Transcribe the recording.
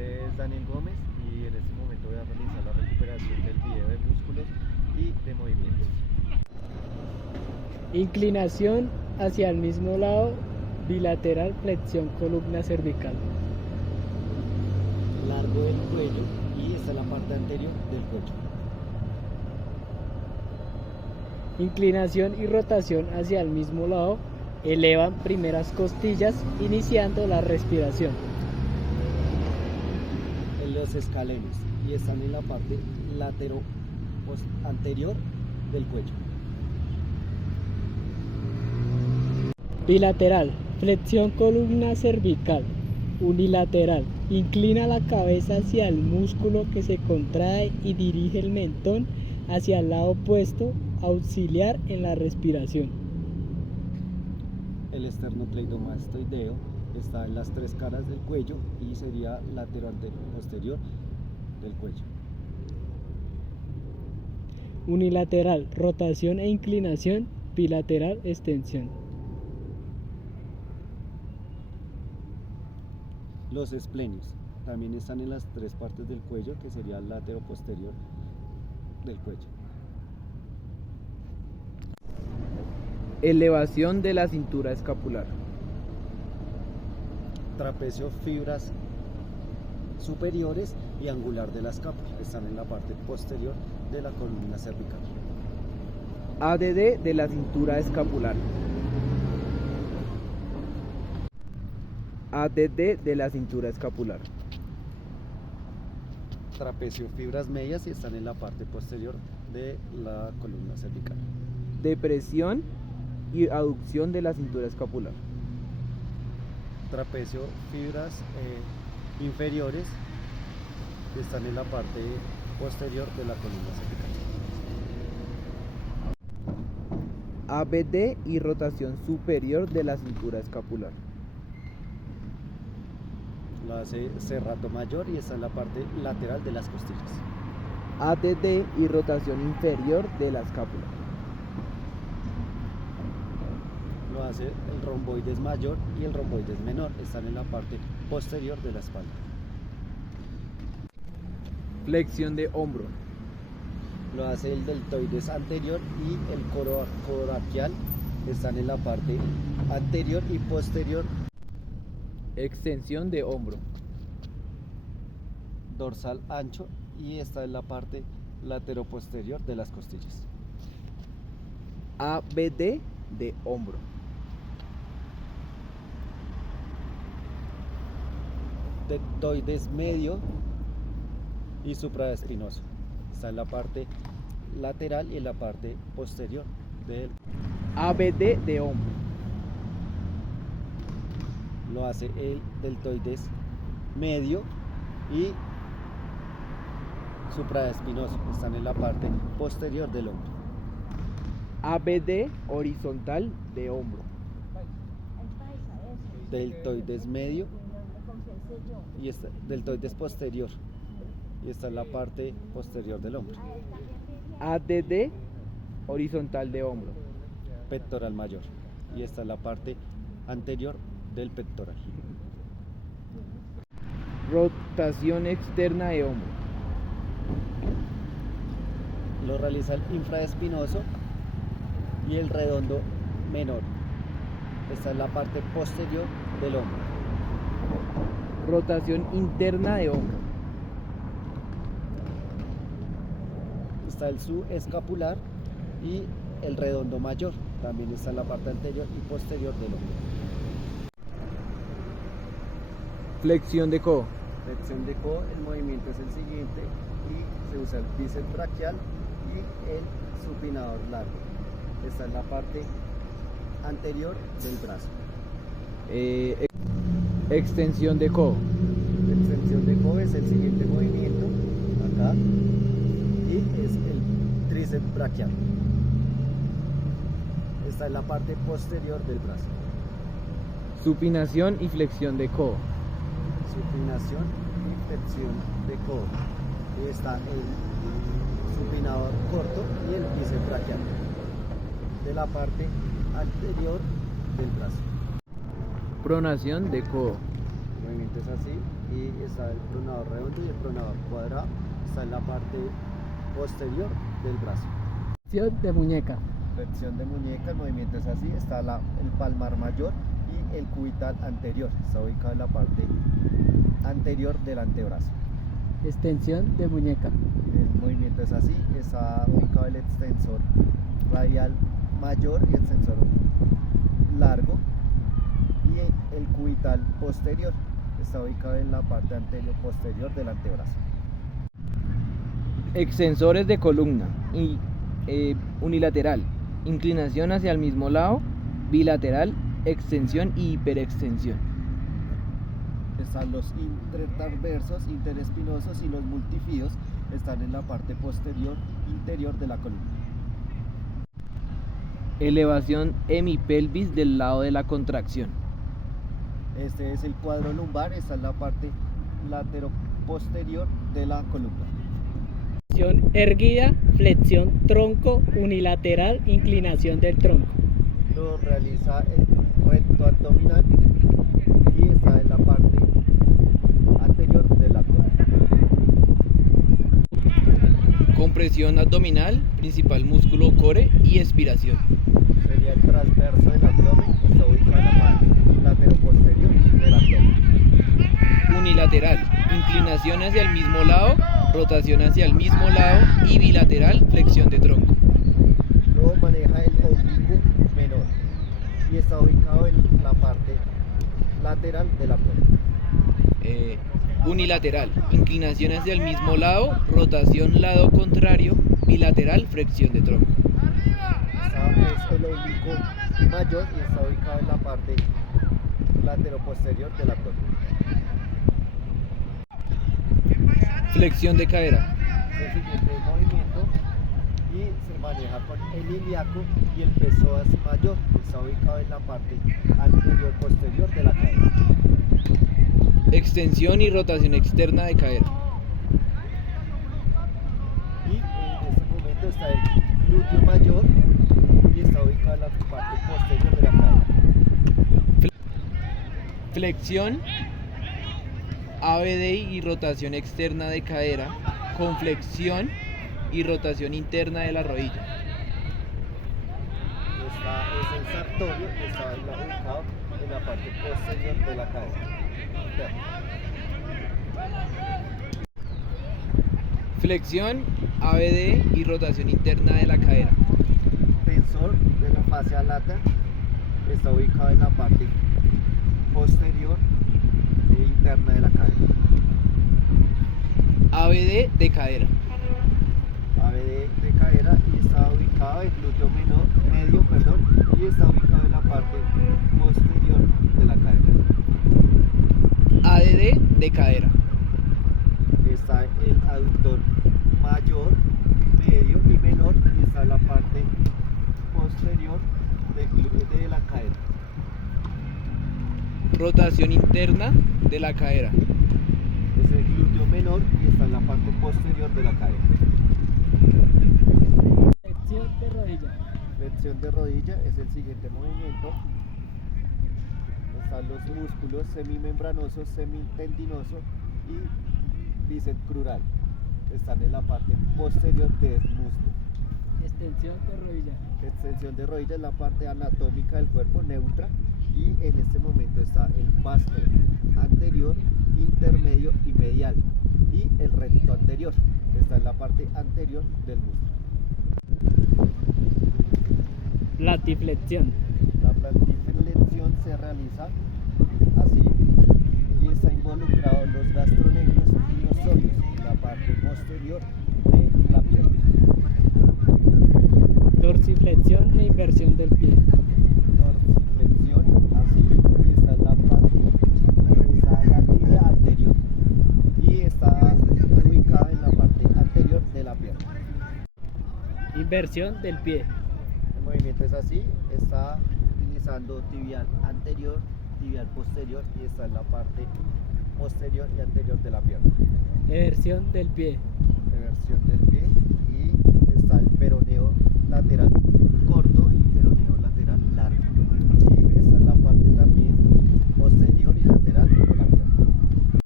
nombre es Daniel Gómez y en este momento voy a realizar la recuperación del video de músculos y de movimientos. Inclinación hacia el mismo lado, bilateral, flexión columna cervical. Largo del cuello y esta es la parte anterior del cuello. Inclinación y rotación hacia el mismo lado, elevan primeras costillas, iniciando la respiración. En los escalones y están en la parte anterior del cuello. Bilateral, flexión columna cervical. Unilateral, inclina la cabeza hacia el músculo que se contrae y dirige el mentón hacia el lado opuesto, auxiliar en la respiración. El esternocleidomastoideo está en las tres caras del cuello y sería lateral posterior del cuello. Unilateral, rotación e inclinación. Bilateral, extensión. Los esplenios también están en las tres partes del cuello, que sería el látero posterior del cuello. Elevación de la cintura escapular. Trapecio, fibras superiores y angular de la escápula están en la parte posterior de la columna cervical. ADD de la cintura escapular. ADD de la cintura escapular. Trapecio, fibras medias y están en la parte posterior de la columna cervical. Depresión y aducción de la cintura escapular. Trapecio, fibras inferiores que están en la parte posterior de la columna cervical. ABD y rotación superior de la cintura escapular. Lo hace serrato mayor y está en la parte lateral de las costillas. ADD y rotación inferior de la escápula. Lo hace el romboides mayor y el romboides menor, están en la parte posterior de la espalda. Flexión de hombro. Lo hace el deltoides anterior y el coraquial, están en la parte anterior y posterior. Extensión de hombro. Dorsal ancho y está en la parte lateroposterior de las costillas. ABD de hombro. Deltoides medio y supraespinoso, está en la parte lateral y en la parte posterior del. ABD de hombro. Lo hace el deltoides medio y supraespinoso, están en la parte posterior del hombro. ABD horizontal de hombro. Deltoides medio y deltoides posterior y está en la parte posterior del hombro. ADD horizontal de hombro. Pectoral mayor y está en la parte anterior del pectoral. Rotación externa de hombro. Lo realiza el infraespinoso y el redondo menor, está en la parte posterior del hombro. Rotación interna de hombro. Está el subescapular y el redondo mayor, también está en la parte anterior y posterior del hombro. Flexión de codo. Flexión de codo, el movimiento es el siguiente y se usa el bíceps braquial y el supinador largo. Está en la parte anterior del brazo. Extensión de codo. La extensión de codo es el siguiente movimiento, acá, y es el tríceps braquial. Está en la parte posterior del brazo. Supinación y flexión de codo. Supinación y flexión de codo. Y está el supinador corto y el bíceps braquial de la parte anterior del brazo. Pronación de codo. El movimiento es así. y está el pronador redondo y el pronador cuadrado. Está en la parte posterior del brazo. Flexión de muñeca. Flexión de muñeca, el movimiento es así, está el palmar mayor y el cubital anterior, está ubicado en la parte anterior del antebrazo. Extensión de muñeca. El movimiento es así, está ubicado el extensor radial mayor y extensor largo, y el cubital posterior está ubicado en la parte anterior posterior del antebrazo. Extensores de columna y unilateral, inclinación hacia el mismo lado, bilateral, extensión y hiperextensión. Están los intertarversos, interespinosos y los multifidos, están en la parte posterior interior de la columna. Elevación hemipelvis del lado de la contracción. Este es el cuadro lumbar, está en la parte lateroposterior de la columna. Flexión erguida, flexión tronco, unilateral, inclinación del tronco. Lo realiza el recto abdominal y está en la parte anterior del abdomen. Compresión abdominal, principal músculo core y expiración. Sería el transverso del abdomen, está ubicado en la parte lateroposterior del abdomen. Unilateral, inclinación hacia el mismo lado, rotación hacia el mismo lado y bilateral, flexión de tronco. Luego maneja el oblicuo menor y está ubicado en la parte lateral del abdomen. Unilateral, inclinación hacia el mismo lado, rotación lado contrario, bilateral, flexión de tronco. Es el oblicuo mayor y está ubicado en la parte lateroposterior del abdomen. Flexión de cadera. El siguiente movimiento y se maneja con el ilíaco y el psoas mayor, está ubicado en la parte anterior posterior de la cadera. Extensión y rotación externa de cadera. Y en este momento está el glúteo mayor y está ubicado en la parte posterior de la cadera. Flexión, ABD y rotación externa de cadera, con flexión y rotación interna de la rodilla. Es el sartorio que está ubicado en la parte posterior de la cadera. Flexión, ABD y rotación interna de la cadera. Tensor de la fascia lata está ubicado en la parte posterior e interna de la cadera. ABD de cadera. ABD de cadera y está ubicado el glúteo medio y está ubicado en la parte posterior de la cadera. ADD de cadera. Está el aductor mayor, medio y menor y está en la parte posterior de la cadera. Rotación interna de la cadera. Es el glúteo menor y está en la parte posterior de la cadera. Flexión de rodilla. Flexión de rodilla es el siguiente movimiento. Están los músculos semimembranosos, semitendinoso y bíceps crural. Están en la parte posterior del músculo. Extensión de rodilla. Extensión de rodilla es la parte anatómica del cuerpo neutra y en este momento está el vasto anterior, intermedio y medial y el recto anterior. Está en la parte anterior del músculo. Platiflexión. La plantiflexión se realiza así y está involucrado los gastrocnemios y los sóleos, la parte posterior de la pierna. Dorsiflexión e inversión del pie. Dorsiflexión así y está en la parte, está en la tibia anterior y está ubicada en la parte anterior de la pierna. Inversión del pie. El movimiento es así, está utilizando tibial anterior, tibial posterior y está en la parte posterior y anterior de la pierna. Eversión del pie. Reversión del pie y está el peroneo lateral.